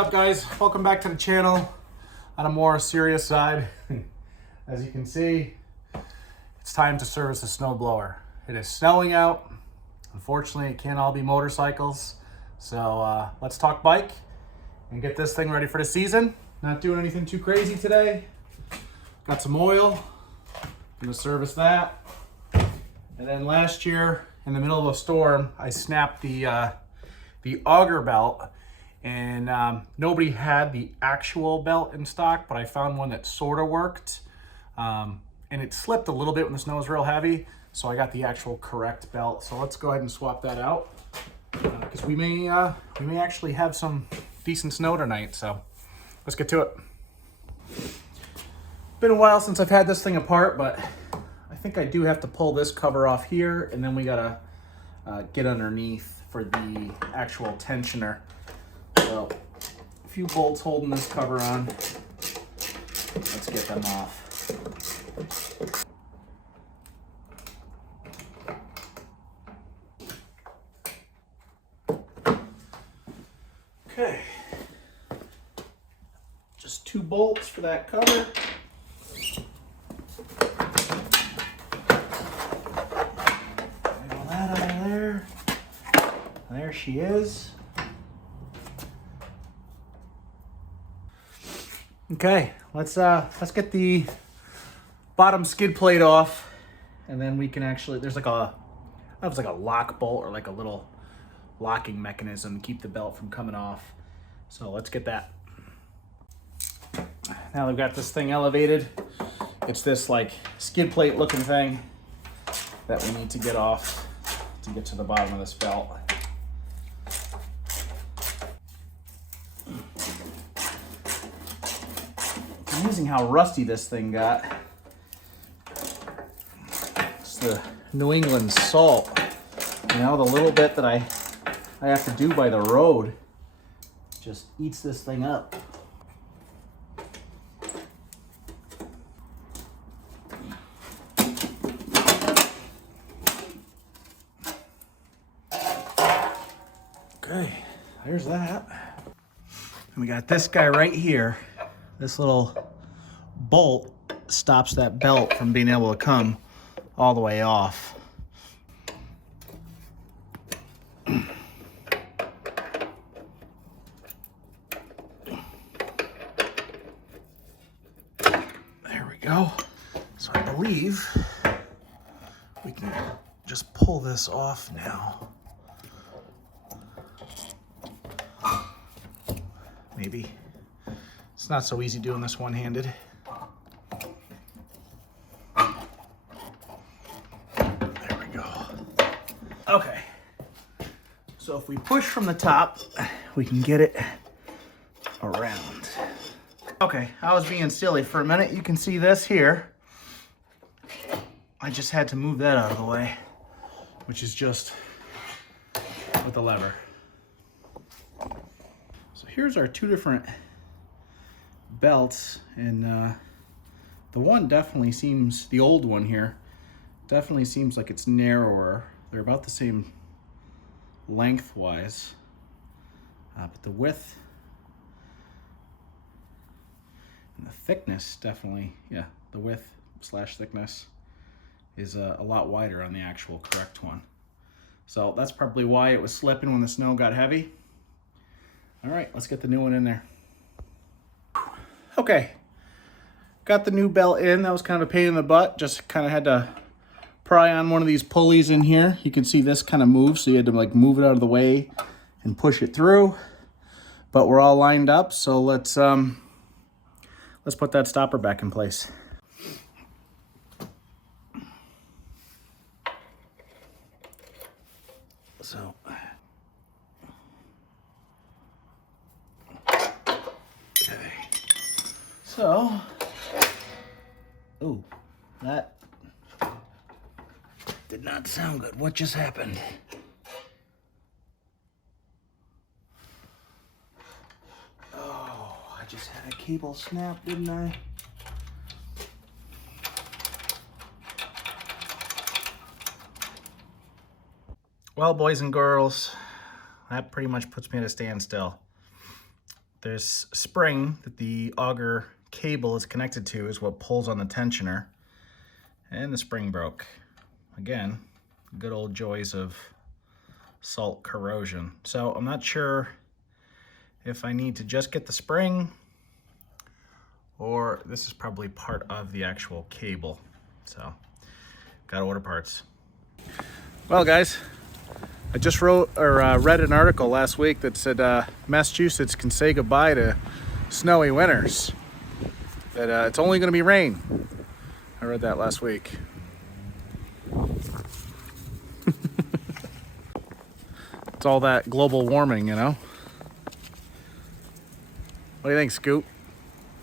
up, guys? Welcome back to the channel. On a more serious side, as you can see, it's time to service the snowblower. It is snowing out. Unfortunately, it can't all be motorcycles. So let's talk bike and get this thing ready for the season. Not doing anything too crazy today. Got some oil. Gonna service that. And then last year, in the middle of a storm, I snapped the auger belt, and nobody had the actual belt in stock, but I found one that sort of worked. And it slipped a little bit when the snow was real heavy, so I got the actual correct belt. So let's go ahead and swap that out, because we may actually have some decent snow tonight. So let's get to it. Been a while since I've had this thing apart, but I think I do have to pull this cover off here, and then we gotta get underneath for the actual tensioner. So a few bolts holding this cover on. Let's get them off. Okay, just 2 bolts for that cover. There she is. Okay, let's get the bottom skid plate off, and then we can actually, that was like a lock bolt or like a little locking mechanism to keep the belt from coming off. So let's get that. Now we've got this thing elevated. It's this like skid plate looking thing that we need to get off to get to the bottom of this belt. Amazing how rusty this thing got. It's the New England salt. You know, the little bit that I have to do by the road just eats this thing up. Okay, there's that. And we got this guy right here. This little bolt stops that belt from being able to come all the way off. There we go. So I believe we can just pull this off now. Maybe. It's not so easy doing this one-handed. There we go. Okay. So if we push from the top, we can get it around. Okay, I was being silly for a minute. You can see this here. I just had to move that out of the way, which is just with the lever. So here's our 2 different belts, and the one definitely seems, the old one here, definitely seems like it's narrower. They're about the same lengthwise, but the width and the thickness definitely, yeah, the width / thickness is a lot wider on the actual correct one. So that's probably why it was slipping when the snow got heavy. All right, let's get the new one in there. Okay, got the new belt in. That was kind of a pain in the butt. Just kind of had to pry on one of these pulleys in here. You can see this kind of moves, so you had to like move it out of the way and push it through. But we're all lined up, so let's put that stopper back in place. So. So, ooh, that did not sound good. What just happened? Oh, I just had a cable snap, didn't I? Well, boys and girls, that pretty much puts me at a standstill. this spring that the auger cable is connected to is what pulls on the tensioner, and the spring broke. Again, good old joys of salt corrosion. So I'm not sure if I need to just get the spring, or this is probably part of the actual cable. So gotta order parts. Well guys, I just read an article last week that said Massachusetts can say goodbye to snowy winters. That it's only going to be rain. I read that last week. It's all that global warming, you know? What do you think, Scoot?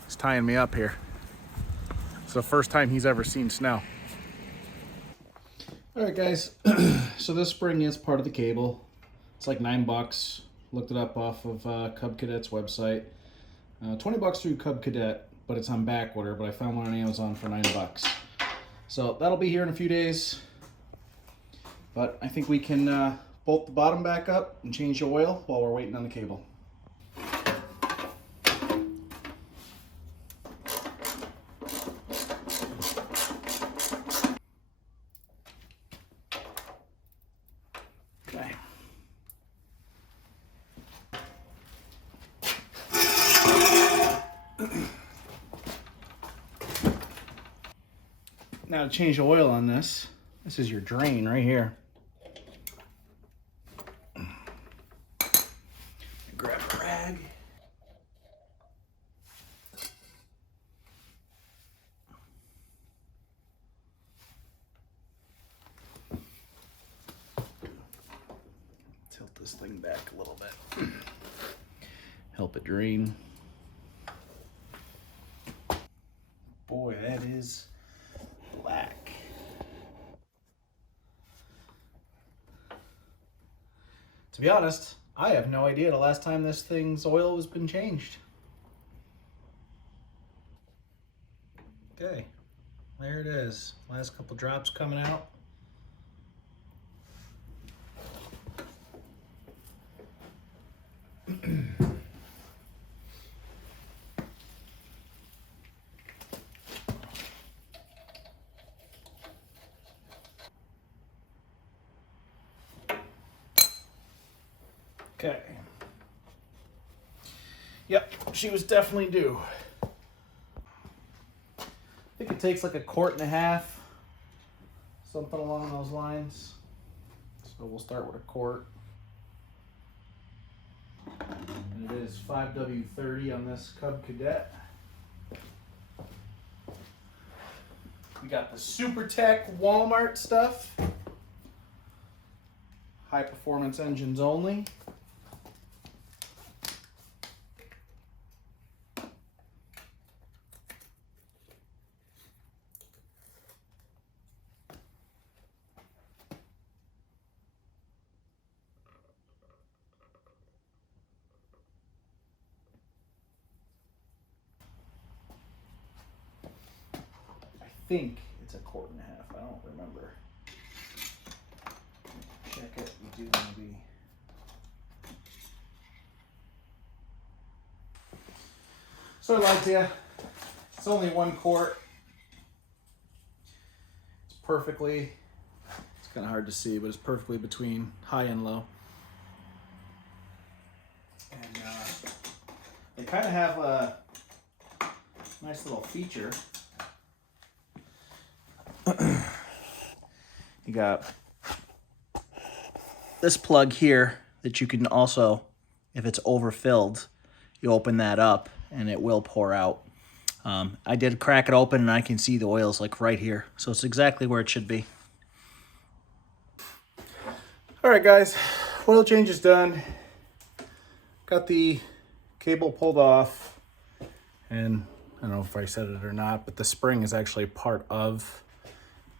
He's tying me up here. It's the first time he's ever seen snow. All right, guys. So this spring is part of the cable. It's like $9. Looked it up off of Cub Cadet's website. $20 through Cub Cadet, but it's on back order. But I found one on Amazon for $9. So that'll be here in a few days. But I think we can bolt the bottom back up and change the oil while we're waiting on the cable. Okay. Now to change the oil on this, this is your drain right here. Grab a rag. Tilt this thing back a little bit. Help it drain. Boy, that is black. To be honest, I have no idea the last time this thing's oil has been changed. Okay, there it is. Last couple drops coming out. Okay. Yep, she was definitely due. I think it takes like a quart and a half, something along those lines. So we'll start with a quart. And it is 5W30 on this Cub Cadet. We got the Super Tech Walmart stuff. High performance engines only. I think it's a quart and a half. I don't remember. Check it. We do want to be. So I lied to you. It's only 1 quart. It's perfectly. It's kind of hard to see, but it's perfectly between high and low. And they kind of have a nice little feature. You got this plug here that you can also, if it's overfilled, you open that up and it will pour out. I did crack it open and I can see the oil's like right here. So it's exactly where it should be. All right, guys, oil change is done. Got the cable pulled off, and I don't know if I said it or not, but the spring is actually part of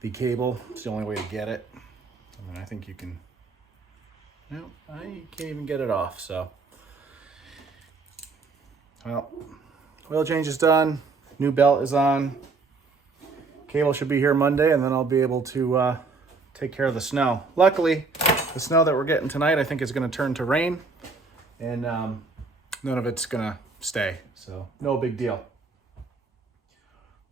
the cable. It's the only way to get it. I mean, I think you can, no, I can't even get it off, so. Well, oil change is done. New belt is on. Cable should be here Monday, and then I'll be able to take care of the snow. Luckily, the snow that we're getting tonight, I think is gonna turn to rain, and none of it's gonna stay. So no big deal.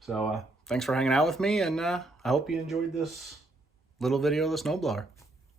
So thanks for hanging out with me, and I hope you enjoyed this little video of the snowblower.